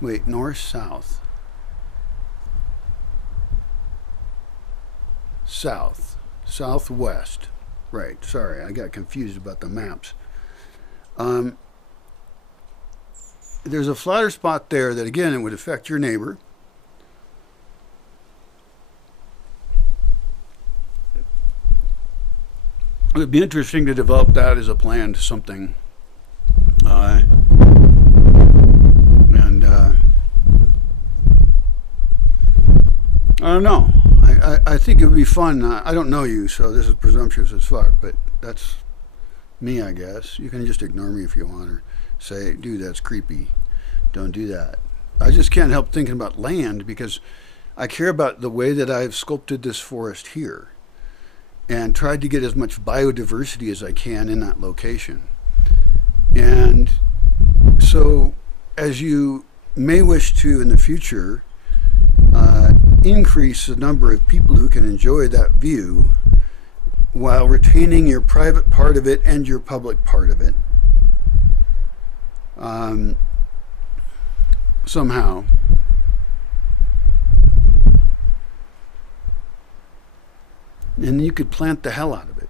Wait, north, south. South. Southwest. Right, sorry, I got confused about the maps. Um, there's a flatter spot there that, again, it would affect your neighbor. It would be interesting to develop that as a plan to something. And I don't know. I think it would be fun. I don't know you, so this is presumptuous as fuck, but that's me, I guess. You can just ignore me if you want, or say, dude, that's creepy. Don't do that. I just can't help thinking about land because I care about the way that I've sculpted this forest here and tried to get as much biodiversity as I can in that location. And so, as you may wish to in the future, increase the number of people who can enjoy that view while retaining your private part of it and your public part of it, somehow. And you could plant the hell out of it.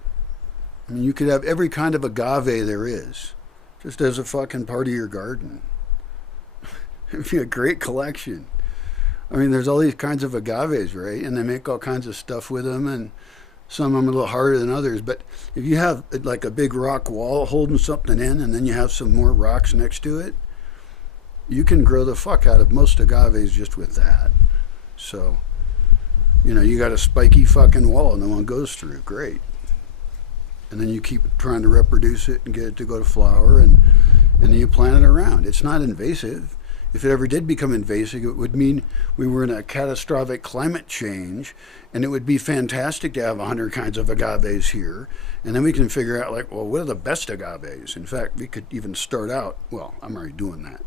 I mean, you could have every kind of agave there is, just as a fucking part of your garden. It'd be a great collection. I mean, there's all these kinds of agaves, right? And they make all kinds of stuff with them, and some of them are a little harder than others. But if you have like a big rock wall holding something in, and then you have some more rocks next to it, you can grow the fuck out of most agaves just with that. So, you know, you got a spiky fucking wall and no one goes through. Great. And then you keep trying to reproduce it and get it to go to flower, and then you plant it around. It's not invasive. If it ever did become invasive, it would mean we were in a catastrophic climate change, and it would be fantastic to have 100 kinds of agaves here. And then we can figure out, like, well, what are the best agaves? In fact, we could even start out, well, I'm already doing that.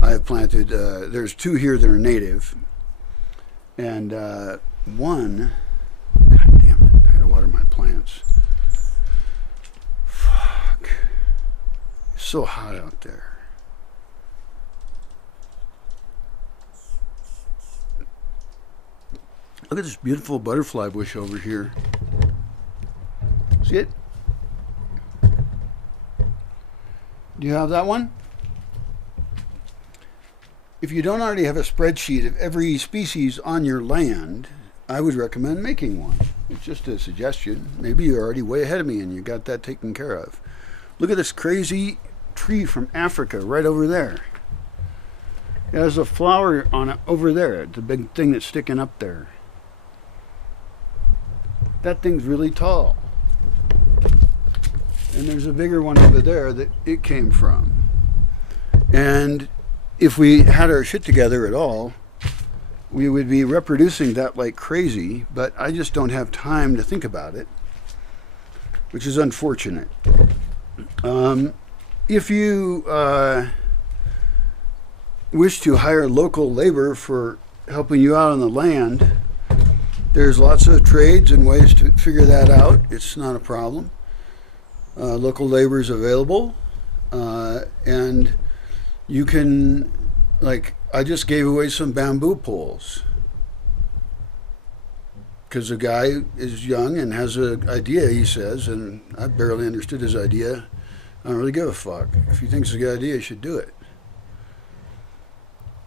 I have planted, there's 2 here that are native, and one, god damn it, I gotta water my plants. Fuck. It's so hot out there. Look at this beautiful butterfly bush over here. See it? Do you have that one? If you don't already have a spreadsheet of every species on your land, I would recommend making one. It's just a suggestion. Maybe you're already way ahead of me and you got that taken care of. Look at this crazy tree from Africa right over there. It has a flower on it over there. It's a big thing that's sticking up there. That thing's really tall. And there's a bigger one over there that it came from. And if we had our shit together at all, we would be reproducing that like crazy, but I just don't have time to think about it, which is unfortunate. If you wish to hire local labor for helping you out on the land, there's lots of trades and ways to figure that out. It's not a problem. Local labor is available, and you can, like, I just gave away some bamboo poles because the guy is young and has an idea, he says, and I barely understood his idea. I don't really give a fuck. If he thinks it's a good idea, he should do it.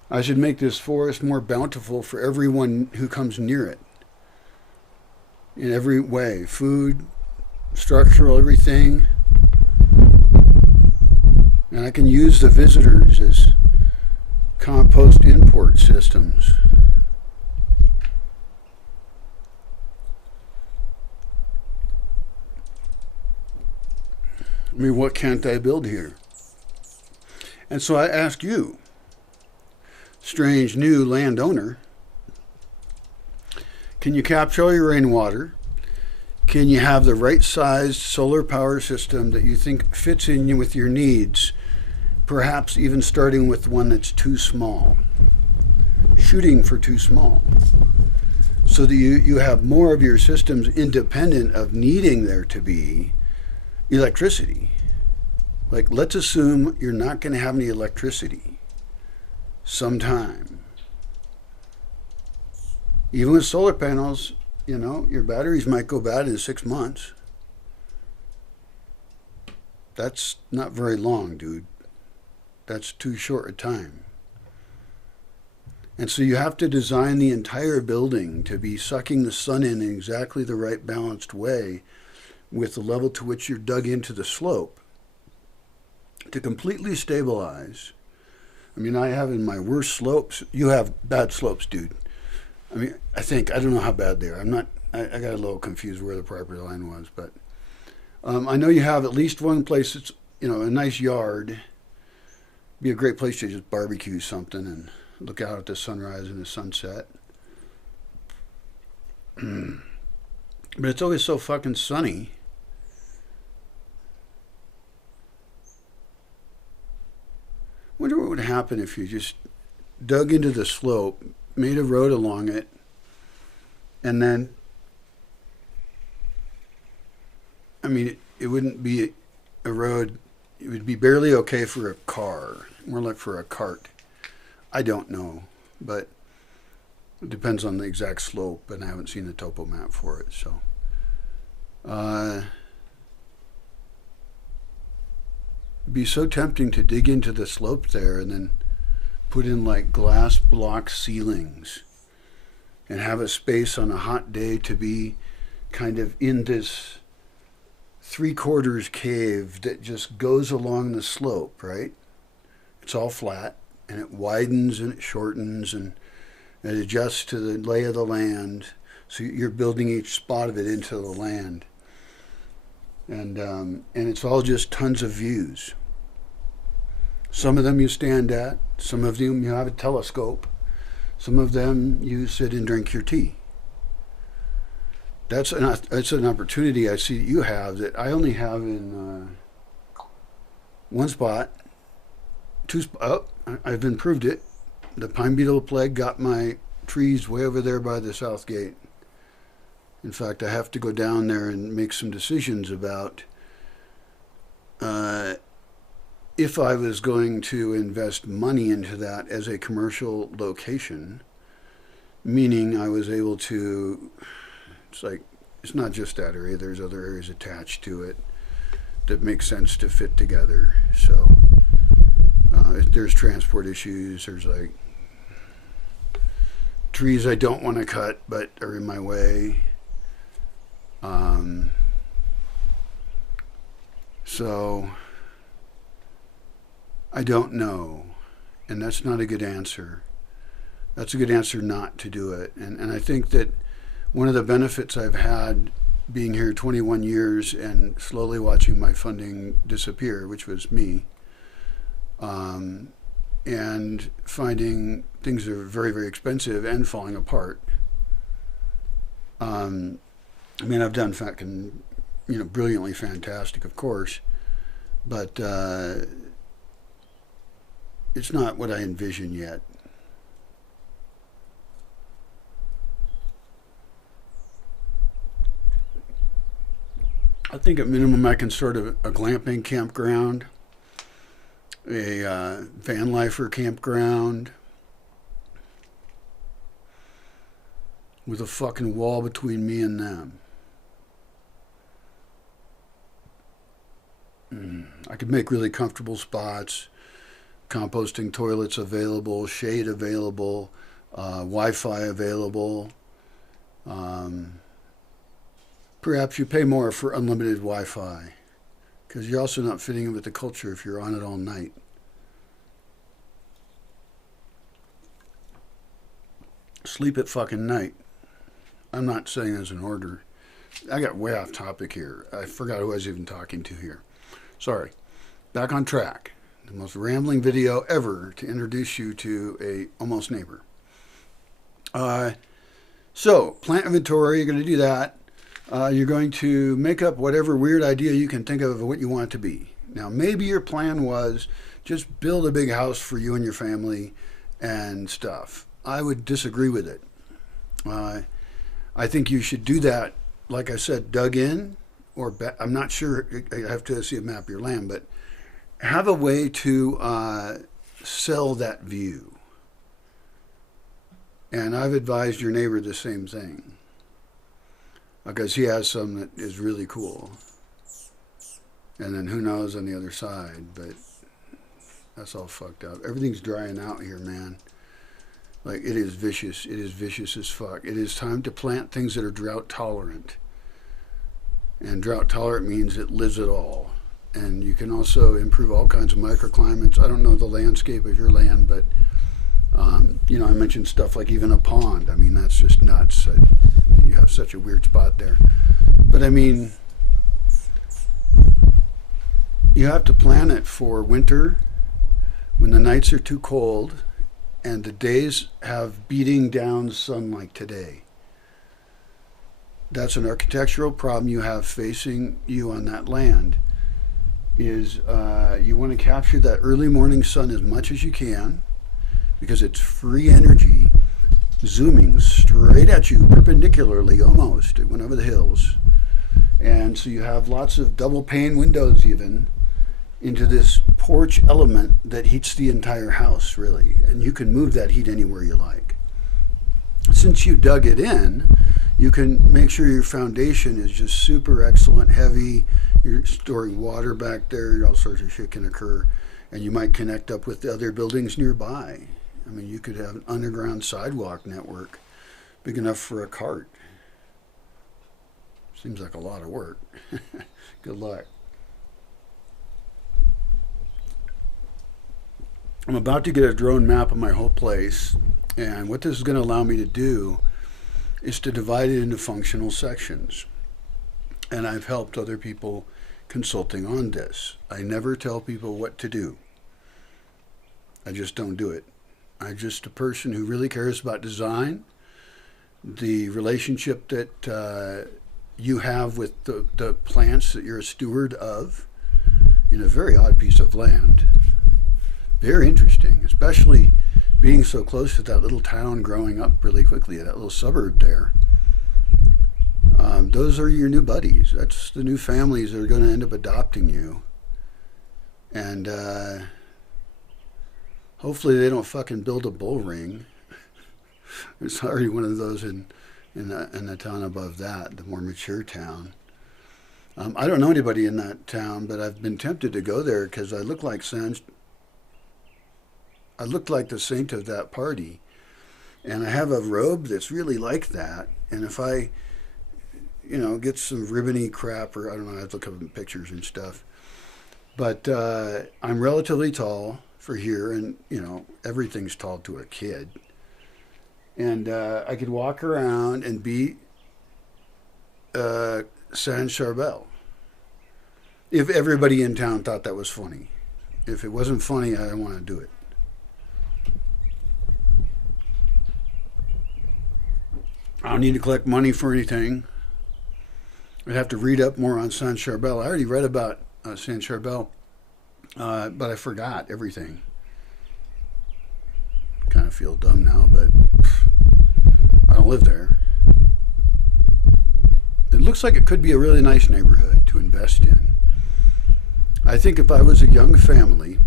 I should make this forest more bountiful for everyone who comes near it. In every way, food, structural, everything. And I can use the visitors as compost import systems. I mean, what can't I build here? And so I ask you, strange new landowner, can you capture all your rainwater? Can you have the right sized solar power system that you think fits in with your needs? Perhaps even starting with one that's too small. Shooting for too small. So that you have more of your systems independent of needing there to be electricity. Like, let's assume you're not going to have any electricity. some time. Even with solar panels, you know, your batteries might go bad in 6 months. That's not very long, dude. That's too short a time. And so you have to design the entire building to be sucking the sun in exactly the right balanced way with the level to which you're dug into the slope to completely stabilize. I mean, I have in my worst slopes, you have bad slopes, dude. I mean, I don't know how bad they are. I got a little confused where the property line was, but I know you have at least one place that's, you know, a nice yard. Be a great place to just barbecue something and look out at the sunrise and the sunset. But it's always so fucking sunny. Wonder what would happen if you just dug into the slope, made a road along it, and then, I mean, it wouldn't be a road, it would be barely okay for a car, more like for a cart. I don't know, but it depends on the exact slope, and I haven't seen the topo map for it, so. It'd be so tempting to dig into the slope there and then put in like glass block ceilings and have a space on a hot day to be kind of in this 3/4 cave that just goes along the slope, right? It's all flat and it widens and it shortens and it adjusts to the lay of the land. So you're building each spot of it into the land. And it's all just tons of views. Some of them you stand at, some of them you have a telescope, some of them you sit and drink your tea. That's an opportunity I see that you have that I only have in one spot. I've improved it. The pine beetle plague got my trees way over there by the south gate. In fact, I have to go down there and make some decisions about if I was going to invest money into that as a commercial location, meaning I was able to, it's not just that area, there's other areas attached to it that make sense to fit together. So there's transport issues, there's like trees I don't want to cut but are in my way. So I don't know, and that's not a good answer. That's a good answer not to do it. And I think that one of the benefits I've had being here 21 years and slowly watching my funding disappear, which was me, and finding things are very, very expensive and falling apart. I mean, I've done fucking, you know, brilliantly fantastic, of course, but it's not what I envision yet. I think at minimum I can start a glamping campground, a van lifer campground with a fucking wall between me and them. I could make really comfortable spots, composting toilets available, shade available, Wi-Fi available. Perhaps you pay more for unlimited Wi-Fi because you're also not fitting in with the culture if you're on it all night. Sleep at fucking night. I'm not saying as an order. I got way off topic here. I forgot who I was even talking to here. Sorry. Back on track. The most rambling video ever to introduce you to a almost neighbor. So, plant inventory, you're going to do that. You're going to make up whatever weird idea you can think of what you want it to be. Now, maybe your plan was just build a big house for you and your family and stuff. I would disagree with it. I think you should do that, like I said, dug in, or I'm not sure, I have to see a map of your land, but have a way to sell that view. And I've advised your neighbor the same thing, because he has some that is really cool. And then who knows on the other side, but that's all fucked up. Everything's drying out here, man. Like, it is vicious. It is vicious as fuck. It is time to plant things that are drought tolerant. And drought tolerant means it lives at all. And you can also improve all kinds of microclimates. I don't know the landscape of your land, but you know, I mentioned stuff like even a pond. I mean, that's just nuts. You have such a weird spot there. But I mean, you have to plan it for winter, when the nights are too cold and the days have beating down sun like today. That's an architectural problem you have facing you on that land. Is you want to capture that early morning sun as much as you can, because it's free energy zooming straight at you perpendicularly, almost. It went over the hills. And so you have lots of double pane windows even into this porch element that heats the entire house, really. And you can move that heat anywhere you like. Since you dug it in, you can make sure your foundation is just super excellent, heavy. You're storing water back there. All sorts of shit can occur. And you might connect up with the other buildings nearby. I mean, you could have an underground sidewalk network big enough for a cart. Seems like a lot of work. Good luck. I'm about to get a drone map of my whole place, and what this is going to allow me to do is to divide it into functional sections. And I've helped other people consulting on this. I never tell people what to do. I just don't do it. I'm just a person who really cares about design, the relationship that you have with the plants that you're a steward of in a very odd piece of land. Very interesting, especially being so close to that little town growing up really quickly, that little suburb there. Those are your new buddies. That's the new families that are going to end up adopting you. And hopefully they don't fucking build a bull ring. There's already one of those in the town above that, the more mature town. I don't know anybody in that town, but I've been tempted to go there because I look like the saint of that party. And I have a robe that's really like that. And if I, get some ribbony crap, or I don't know, I have to look up pictures and stuff. But I'm relatively tall for here, and, everything's tall to a kid. And I could walk around and be San Charbel. If everybody in town thought that was funny. If it wasn't funny, I don't want to do it. I don't need to collect money for anything. I'd have to read up more on San Charbel. I already read about San Charbel, but I forgot everything. Kind of feel dumb now, but I don't live there. It looks like it could be a really nice neighborhood to invest in. I think if I was a young family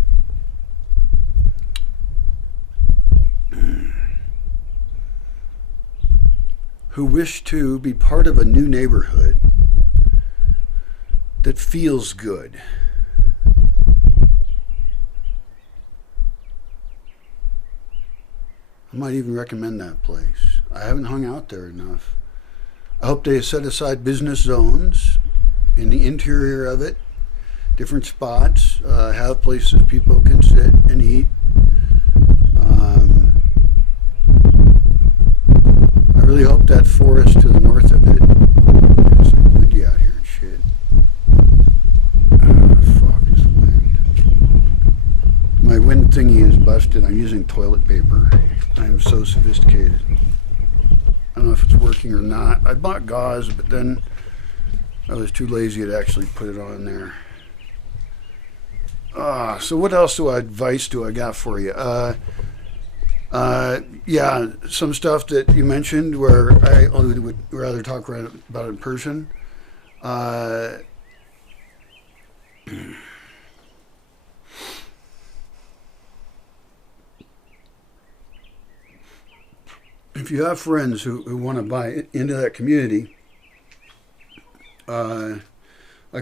who wish to be part of a new neighborhood that feels good, I might even recommend that place. I haven't hung out there enough. I hope they set aside business zones in the interior of it, different spots, have places people can sit and eat. I really hope that forest to the north of it. It's like windy out here and shit. Fuck this wind. My wind thingy is busted. I'm using toilet paper. I'm so sophisticated. I don't know if it's working or not. I bought gauze, but then I was too lazy to actually put it on there. So what else advice do I got for you? Yeah, some stuff that you mentioned where I would rather talk about it in person. if you have friends who want to buy into that community, I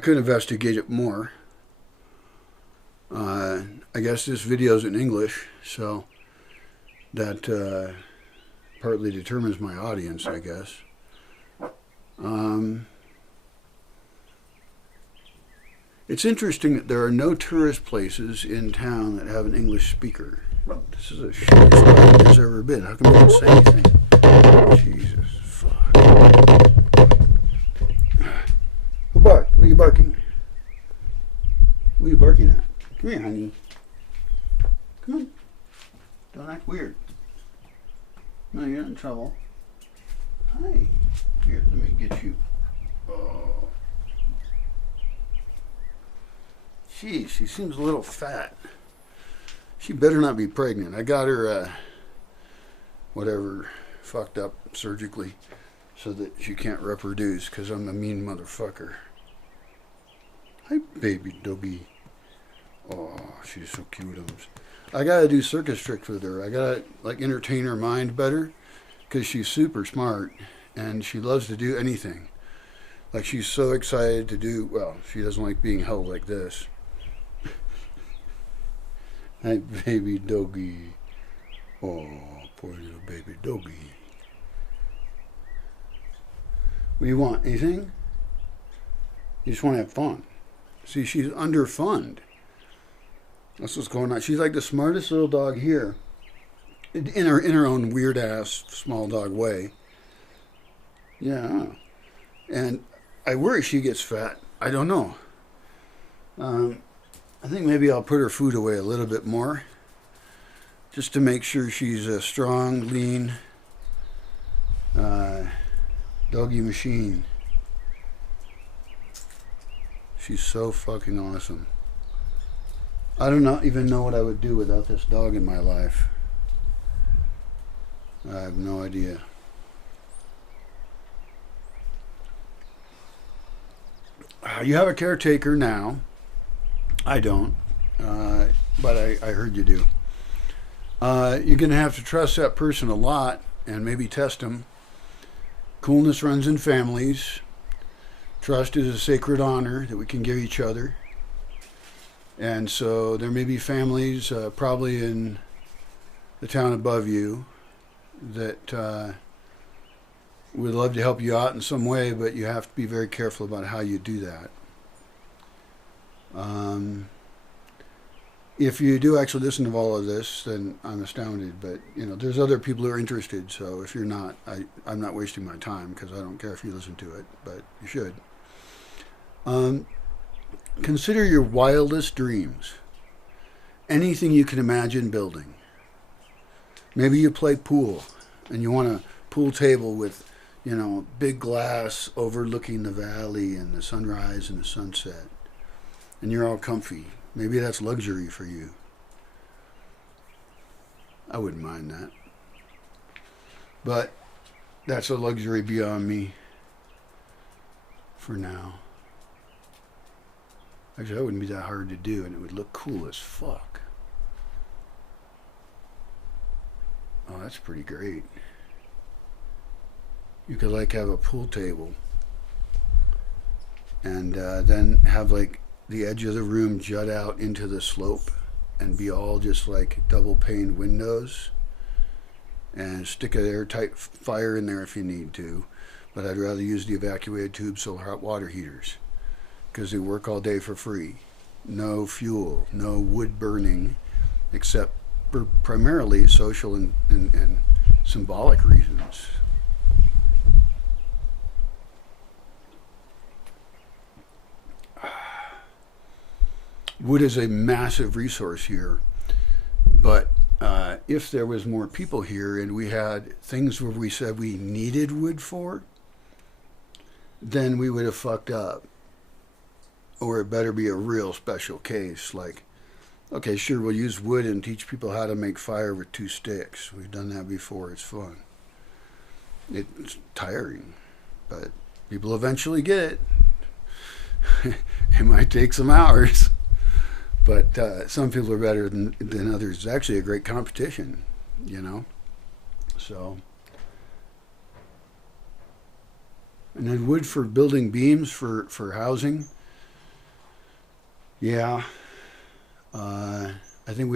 could investigate it more. I guess this video's in English, so that partly determines my audience, I guess. It's interesting that there are no tourist places in town that have an English speaker. This is the shittiest place there's ever been. How come you don't say anything? Jesus, fuck. Who barked? What are you barking? What are you barking at? Come here, honey. Come on. Don't act weird. No, you're not in trouble. Hi. Here, let me get you. Oh. Geez, she seems a little fat. She better not be pregnant. I got her, whatever, fucked up surgically so that she can't reproduce because I'm a mean motherfucker. Hi, baby doggy. Oh, she's so cute. I gotta do circus tricks with her. I gotta, like, entertain her mind better because she's super smart and she loves to do anything. Like, she's so excited to do, well, she doesn't like being held like this. Hi, baby doggy. Oh, poor little baby doggy. What do you want? Anything? You just want to have fun. See, she's underfunded. That's what's going on. She's like the smartest little dog here, in her own weird ass small dog way. Yeah, and I worry she gets fat. I don't know. I think maybe I'll put her food away a little bit more, just to make sure she's a strong, lean doggy machine. She's so fucking awesome. I don't even know what I would do without this dog in my life. I have no idea. You have a caretaker now. I don't, but I heard you do. You're going to have to trust that person a lot and maybe test them. Coolness runs in families. Trust is a sacred honor that we can give each other. And so there may be families, probably in the town above you, that would love to help you out in some way, but you have to be very careful about how you do that. If you do actually listen to all of this, then I'm astounded. But, you know, there's other people who are interested. So if you're not, I'm not wasting my time because I don't care if you listen to it, but you should. Consider your wildest dreams. Anything you can imagine building. Maybe you play pool and you want a pool table with, you know, big glass overlooking the valley and the sunrise and the sunset. And you're all comfy. Maybe that's luxury for you. I wouldn't mind that. But that's a luxury beyond me for now. Actually, that wouldn't be that hard to do, and it would look cool as fuck. Oh, that's pretty great. You could, like, have a pool table and then have, like, the edge of the room jut out into the slope and be all just, like, double-paned windows, and stick an airtight fire in there if you need to. But I'd rather use the evacuated tube solar hot water heaters, because they work all day for free. No fuel, no wood burning, except for primarily social and symbolic reasons. Wood is a massive resource here, but if there was more people here and we had things where we said we needed wood for, then we would have fucked up. Or it better be a real special case, like, okay, sure, we'll use wood and teach people how to make fire with 2 sticks. We've done that before. It's fun. It's tiring, but people eventually get it. It might take some hours, but some people are better than others. It's actually a great competition, you know. So And then wood for building beams for housing. Yeah. I think we